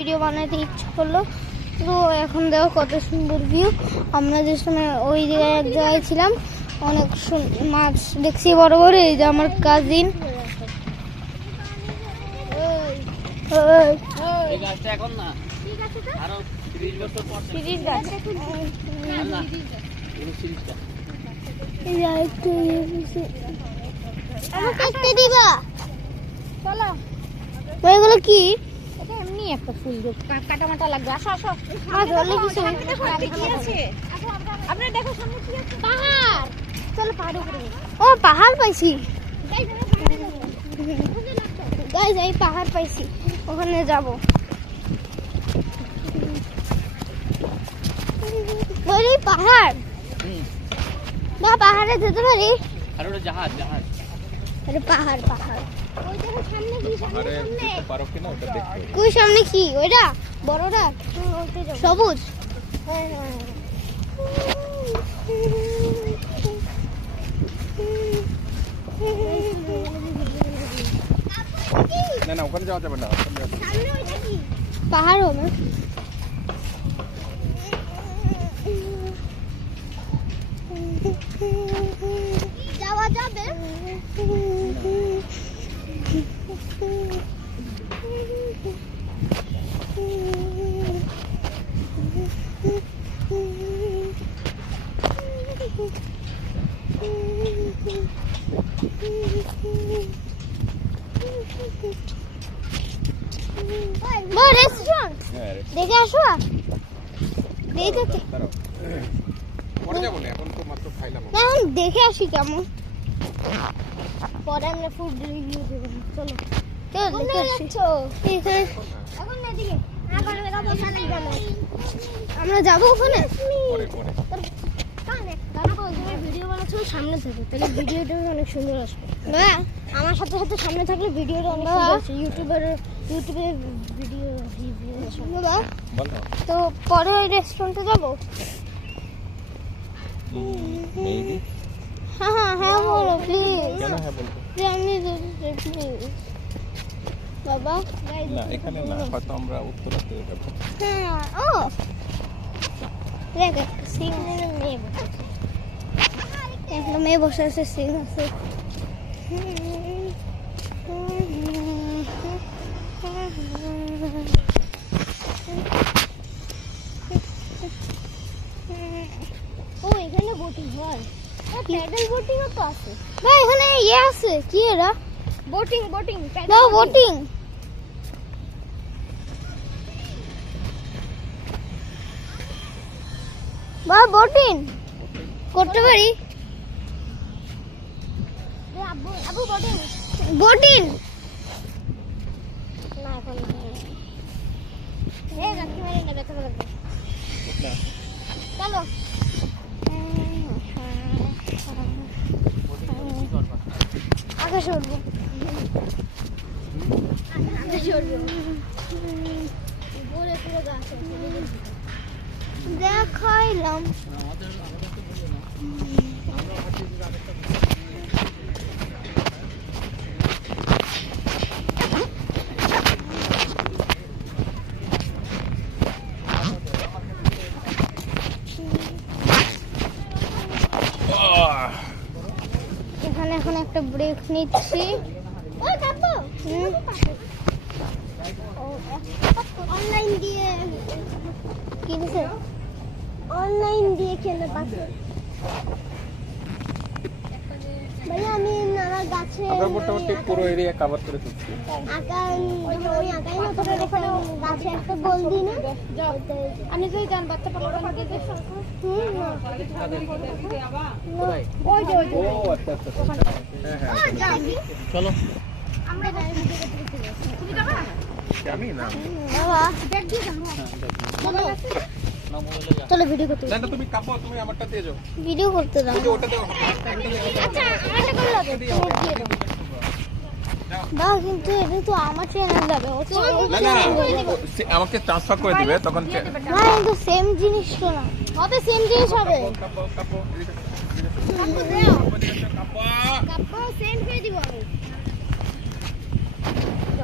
Video বানাতে ইচ্ছে করলো। তো এখন দেখো কত সুন্দর ভিউ। আমরা যে সময় ওই জায়গায় এক জায়গায় ছিলাম, অনেক মাছ দেখছি বড় বড়। এই যে আমার কাজিন, এগুলো কি? এমনি একটা ফুল কাটা মাটা লাগবে। আসো আসো, আপনার দেখো সামনে কি আছে? পাহাড়। চলো পাহাড়ে উপরে। ও পাহাড় পাইছি গাইস, এই পাহাড় পাইছি, ওখানে যাব। বলি পাহাড় বা পাহাড়ে যেতে পারি। আর ওটা জাহাজ জাহাজ। আরে পাহাড় পাহাড়। ওই দেখো সামনে কি? সামনে সামনে পারো কিনা ওটা দেখতে। কই সামনে কি? ওইটা বড়টা সবুজ। হ্যাঁ হ্যাঁ না না ওখানে যাওয়া যাবে না। সামনে ওইটা কি? পাহাড় হবে। যাওয়া যাবে? রেস্টুরেন্ট দেখে আসো। দেখে পরে যাবো না, এখন তো মাত্র খাইলাম। এখন দেখে আসি কেমন। পরে আমরা ফুড রিভিউ দেব। চলো চলো দেখে আসি। এখানে এখন না দিকে আবার মেরা বসা নাই গেল। আমরা যাবো ওখানে। পরে পরে কানে তারপর তুমি ভিডিও বানাচ্ছো সামনে থেকে, তাহলে ভিডিওটা অনেক সুন্দর আসবে। বাবা, আমার সাথে সাথে সামনে থাকলে ভিডিওটা অনেক সুন্দর আসবে। ইউটিউবে ভিডিও রিভিউ আসবে। বাবা, বল না। তো পরে ওই রেস্টুরেন্টে যাবো। মেবি। হ্যাঁ হ্যাঁ হ্যাঁ বলো প্লিজ। কেন হ্যাঁ বলবো? আমি প্লিজ বাবা। না এখানে না, হয়তো আমরা উত্তরাতে যাবো। হ্যাঁ ও দেখ একটা সিং মেয়ে বলছে একটা মেয়ে বসে আছে, সিং আছে। ও এখানে বোটিং হয়। প্যাডেল বোটিংও তো আছে। ভাই এখানে ইয়ে আছে, কি এরা? বোটিং বোটিং দাও বোটিং। বা বোটিং করতে পারি। আবু আবু বোটিং বোটিং না এখন এই রাখি মারি না ব্যথা লাগবে। না চলো আকাশে উঠবো। আকাশে উঠবো। উপরে পুরো গাছ আছে। দেখাইলাম। এখানে এখন একটা ব্রেক নিচ্ছি। ওই কাপো অনলাইন দিয়ে কি দিছে? অনলাইন দিয়ে খেলে পাচ্ছে। ভাইয়া আমি নানা গাছে আমরা মোটামুটি পুরো এরিয়া কভার করে ফেলছি। আঁকাই আমি আঁকাই না তবে ওখানে গাছে একটা বল দিই না। আমি যদি যান বাচ্চা পালানোর দিকে ওই যে ওই যে ও আচ্ছা আচ্ছা হ্যাঁ হ্যাঁ চলো। আমরা তুমি যাবা? আমি না বাবা ব্যাগ দিয়ে যাবো। চলো ভিডিও করতে। না তুমি কাপো, তুমি আমারটা দিয়ে যাও। ভিডিও করতে দাও। ওটা দাও। আচ্ছা আমারটা করলে হবে। তুমি দিয়ে দাও। দাও কিন্তু এটা তো আমার চ্যানেল যাবে। ও তো না না আমাকে ট্রান্সফার করে দিবে তখন। না কিন্তু সেম জিনিস তো না। হবে সেম জিনিস হবে। কাপো কাপো কাপো দাও। কাপো কাপো সেন্ড করে দিব আমি।